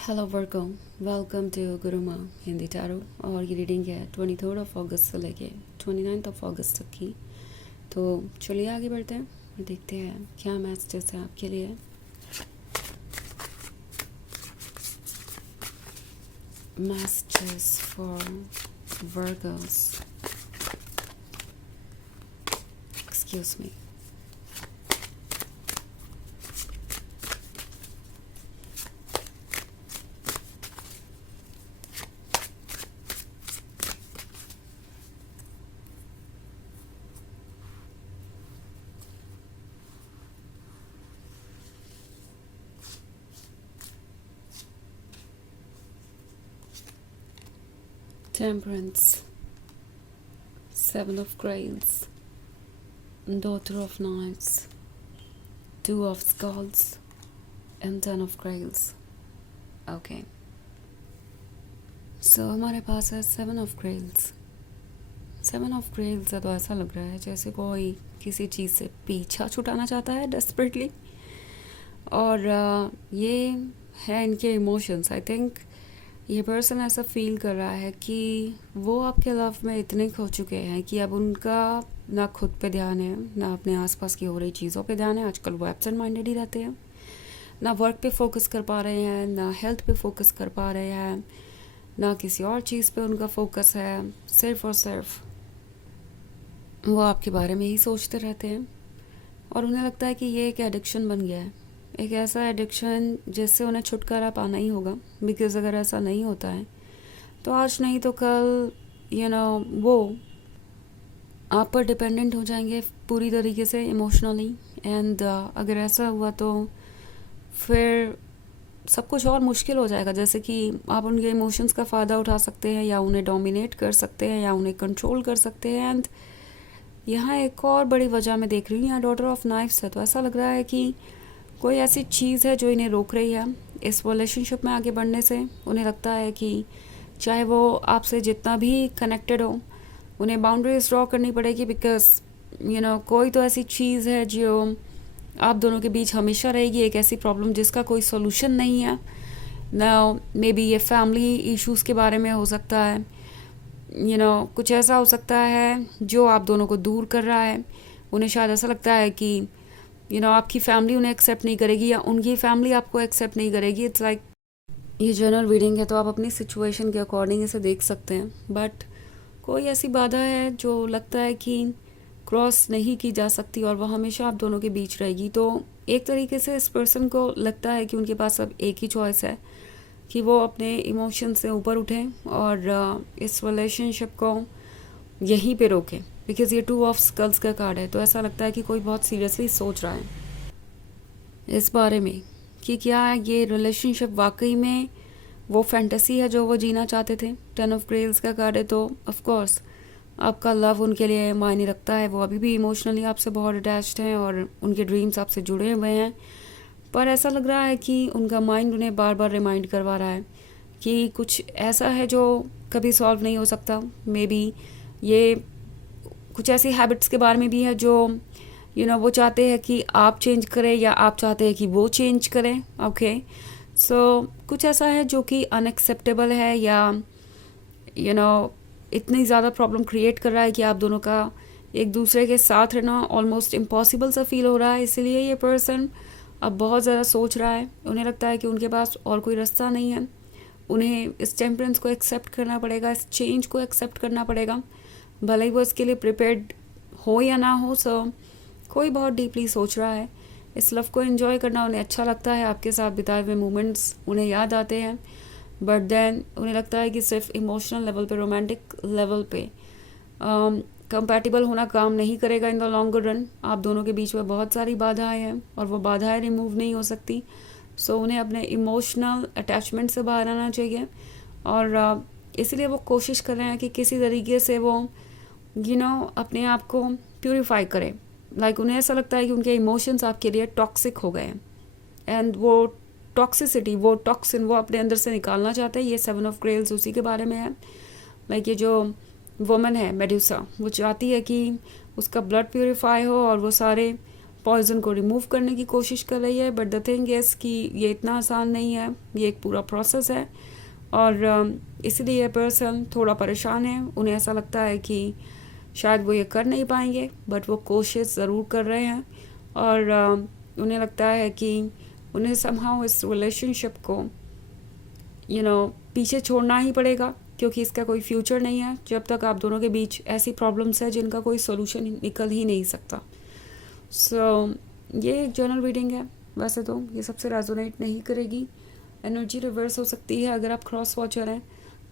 Hello Virgos, welcome to Guruma Hindi tarot. और ये reading है 23 अगस्त से लेके 29 अगस्त तक की। तो चलिए आगे बढ़ते हैं और देखते हैं क्या मैसेजेस है आपके लिए। Messages for Virgos, excuse me. Temperance, 7 of Grails, Daughter of Knives, 2 of Skulls and 10 of Grails। Okay, सो हमारे पास है 7 of Grails। 7 of Grails है तो ऐसा लग रहा है जैसे कोई किसी चीज़ से पीछा छुटाना चाहता है डेस्परेटली। और ये है इनके इमोशंस। आई थिंक ये पर्सन ऐसा फील कर रहा है कि वो आपके लव में इतने खो चुके हैं कि अब उनका ना खुद पे ध्यान है, ना अपने आसपास की हो रही चीज़ों पे ध्यान है। आजकल वो एब्सेंट माइंडेड ही रहते हैं, ना वर्क पे फोकस कर पा रहे हैं, ना हेल्थ पे फोकस कर पा रहे हैं, ना किसी और चीज़ पे उनका फोकस है। सिर्फ और सिर्फ वो आपके बारे में ही सोचते रहते हैं। और उन्हें लगता है कि ये एक एडिक्शन बन गया है, एक ऐसा एडिक्शन जिससे उन्हें छुटकारा पाना ही होगा। बिकॉज़ अगर ऐसा नहीं होता है तो आज नहीं तो कल वो आप पर डिपेंडेंट हो जाएंगे पूरी तरीके से इमोशनली। एंड अगर ऐसा हुआ तो फिर सब कुछ और मुश्किल हो जाएगा। जैसे कि आप उनके इमोशंस का फ़ायदा उठा सकते हैं, या उन्हें डोमिनेट कर सकते हैं, या उन्हें कंट्रोल कर सकते हैं। एंड यहाँ एक और बड़ी वजह मैं देख रही हूँ, यहाँ डॉटर ऑफ नाइफ्स है। तो ऐसा लग रहा है कि कोई ऐसी चीज़ है जो इन्हें रोक रही है इस रिलेशनशिप में आगे बढ़ने से। उन्हें लगता है कि चाहे वो आपसे जितना भी कनेक्टेड हो, उन्हें बाउंड्रीज ड्रॉ करनी पड़ेगी। बिकॉज कोई तो ऐसी चीज़ है जो आप दोनों के बीच हमेशा रहेगी, एक ऐसी प्रॉब्लम जिसका कोई सोल्यूशन नहीं है ना। मे बी ये फैमिली इश्यूज़ के बारे में हो सकता है, कुछ ऐसा हो सकता है जो आप दोनों को दूर कर रहा है। उन्हें शायद ऐसा लगता है कि आपकी फैमिली उन्हें एक्सेप्ट नहीं करेगी, या उनकी फैमिली आपको एक्सेप्ट नहीं करेगी। इट्स लाइक ये जनरल रीडिंग है तो आप अपनी सिचुएशन के अकॉर्डिंग इसे देख सकते हैं। बट कोई ऐसी बाधा है जो लगता है कि क्रॉस नहीं की जा सकती, और वह हमेशा आप दोनों के बीच रहेगी। तो एक तरीके से इस पर्सन को लगता है कि उनके पास अब एक ही चॉइस है कि वो अपने इमोशन से ऊपर उठें और इस रिलेशनशिप को यहीं पे रोकें। बिकॉज़ ये 2 ऑफ स्कल्स का कार्ड है, तो ऐसा लगता है कि कोई बहुत सीरियसली सोच रहा है इस बारे में कि क्या ये रिलेशनशिप वाकई में वो फैंटेसी है जो वो जीना चाहते थे। 10 ऑफ ग्रेल्स का कार्ड है, तो ऑफ कोर्स आपका लव उनके लिए मायने रखता है। वो अभी भी इमोशनली आपसे बहुत अटैच्ड हैं और उनके ड्रीम्स आपसे जुड़े हुए हैं। पर ऐसा लग रहा है कि उनका माइंड उन्हें बार बार रिमाइंड करवा रहा है कि कुछ ऐसा है जो कभी सॉल्व नहीं हो सकता। मे बी ये कुछ ऐसी हैबिट्स के बारे में भी है जो वो चाहते हैं कि आप चेंज करें, या आप चाहते हैं कि वो चेंज करें। ओके, सो कुछ ऐसा है जो कि अनएक्सेप्टेबल है, या इतनी ज़्यादा प्रॉब्लम क्रिएट कर रहा है कि आप दोनों का एक दूसरे के साथ रहना ऑलमोस्ट इम्पॉसिबल सा फील हो रहा है। इसीलिए ये पर्सन अब बहुत ज़्यादा सोच रहा है। उन्हें लगता है कि उनके पास और कोई रास्ता नहीं है। उन्हें इस टेम्परेंस को एक्सेप्ट करना पड़ेगा, इस चेंज को एक्सेप्ट करना पड़ेगा, भले ही वो इसके लिए प्रिपेयर्ड हो या ना हो। सो कोई बहुत डीपली सोच रहा है। इस लव को एंजॉय करना उन्हें अच्छा लगता है, आपके साथ बिताए हुए मोमेंट्स उन्हें याद आते हैं। बट देन उन्हें लगता है कि सिर्फ इमोशनल लेवल पे, रोमांटिक लेवल पे कंपैटिबल होना काम नहीं करेगा इन द लॉन्गर रन। आप दोनों के बीच में बहुत सारी बाधाएं हैं और वो बाधाएं रिमूव नहीं हो सकती। सो उन्हें अपने इमोशनल अटैचमेंट से बाहर आना चाहिए, और इसलिए वो कोशिश कर रहे हैं कि किसी तरीके से वो अपने आप को प्यूरिफाई करें। लाइक उन्हें ऐसा लगता है कि उनके इमोशंस आपके लिए टॉक्सिक हो गए हैं, एंड वो टॉक्सिसिटी, वो टॉक्सिन वो अपने अंदर से निकालना चाहते हैं। ये 7 ऑफ ग्रेल्स उसी के बारे में है। लाइक ये जो वुमन है मेडुसा, वो चाहती है कि उसका ब्लड प्यूरिफाई हो और वो सारे पॉइजन को रिमूव करने की कोशिश कर रही है, बट द थिंग इज़ कि ये इतना आसान नहीं है, ये एक पूरा प्रोसेस है। और इसलिए ये पर्सन थोड़ा परेशान है। उन्हें ऐसा लगता है कि शायद वो ये कर नहीं पाएंगे, बट वो कोशिश ज़रूर कर रहे हैं। और उन्हें लगता है कि उन्हें समहाउ इस रिलेशनशिप को पीछे छोड़ना ही पड़ेगा, क्योंकि इसका कोई फ्यूचर नहीं है जब तक आप दोनों के बीच ऐसी प्रॉब्लम्स है जिनका कोई सोल्यूशन निकल ही नहीं सकता। सो ये एक जनरल रीडिंग है। वैसे तो ये सबसे रेजोनेट नहीं करेगी, एनर्जी रिवर्स हो सकती है अगर आप क्रॉस वॉचर हैं।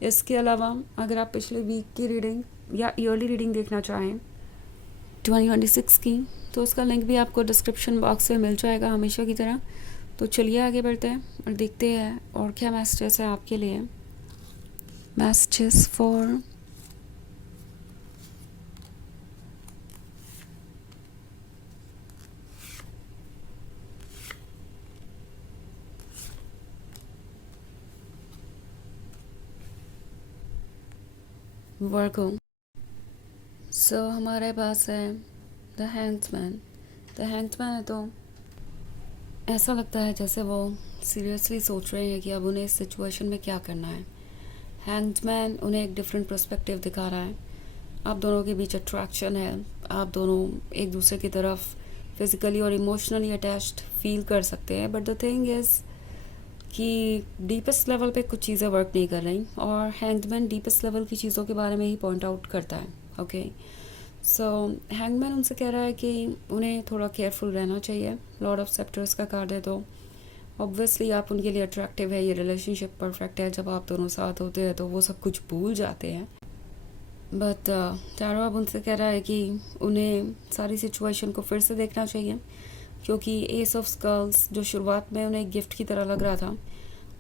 इसके अलावा अगर आप पिछले वीक की रीडिंग या ईयरली रीडिंग देखना चाहें 2026 की, तो उसका लिंक भी आपको डिस्क्रिप्शन बॉक्स में मिल जाएगा हमेशा की तरह। तो चलिए आगे बढ़ते हैं और देखते हैं और क्या मैसेजेस है आपके लिए। मैसेजेस फॉर वर्गो। सो हमारे पास है द हैंग्समैन। द हैंग्समैन है तो ऐसा लगता है जैसे वो सीरियसली सोच रहे हैं कि अब उन्हें इस सिचुएशन में क्या करना है। हैंग्समैन उन्हें एक डिफरेंट पर्सपेक्टिव दिखा रहा है। आप दोनों के बीच अट्रैक्शन है, आप दोनों एक दूसरे की तरफ फिज़िकली और इमोशनली अटैच्ड फील कर सकते हैं, बट द थिंग इज़ कि डीपेस्ट लेवल पे कुछ चीज़ें वर्क नहीं कर रही, और हैंगमैन डीपेस्ट लेवल की चीज़ों के बारे में ही पॉइंट आउट करता है। ओके, सो हैंगमैन उनसे कह रहा है कि उन्हें थोड़ा केयरफुल रहना चाहिए। लॉर्ड ऑफ सेप्टर्स का कार्ड है तो ऑब्वियसली आप उनके लिए अट्रैक्टिव है, ये रिलेशनशिप परफेक्ट है। जब आप दोनों साथ होते हैं तो वो सब कुछ भूल जाते हैं, बट टैरो अब उनसे कह रहा है कि उन्हें सारी सिचुएशन को फिर से देखना चाहिए, क्योंकि एस ऑफ स्कल्स जो शुरुआत में उन्हें एक गिफ्ट की तरह लग रहा था,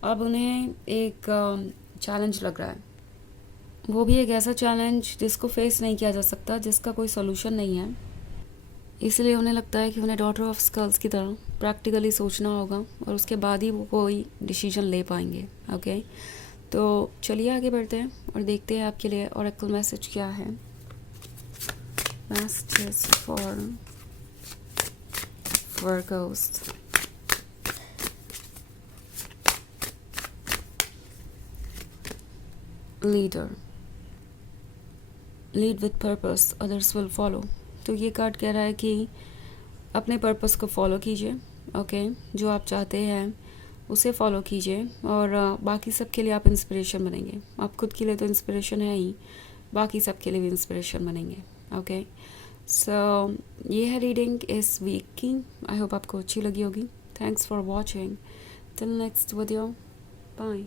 अब उन्हें एक चैलेंज लग रहा है। वो भी एक ऐसा चैलेंज जिसको फेस नहीं किया जा सकता, जिसका कोई सोल्यूशन नहीं है। इसलिए उन्हें लगता है कि उन्हें डॉटर ऑफ स्कल्स की तरह प्रैक्टिकली सोचना होगा, और उसके बाद ही वो कोई डिसीजन ले पाएंगे। ओके, तो चलिए आगे बढ़ते हैं और देखते हैं आपके लिए ऑरेकल मैसेज क्या है। Messages for Virgos. Leader. Lead with purpose, others will follow. तो ये कार्ड कह रहा है कि अपने पर्पस को फॉलो कीजिए। ओके, जो आप चाहते हैं उसे फॉलो कीजिए, और बाकी सब के लिए आप इंस्पिरेशन बनेंगे। आप खुद के लिए तो इंस्पिरेशन है ही, बाकी सब के लिए भी इंस्पिरेशन बनेंगे। ओके, सो ये है रीडिंग इस वीक की। आई होप आपको अच्छी लगी होगी। Thanks for watching. Till next video, bye.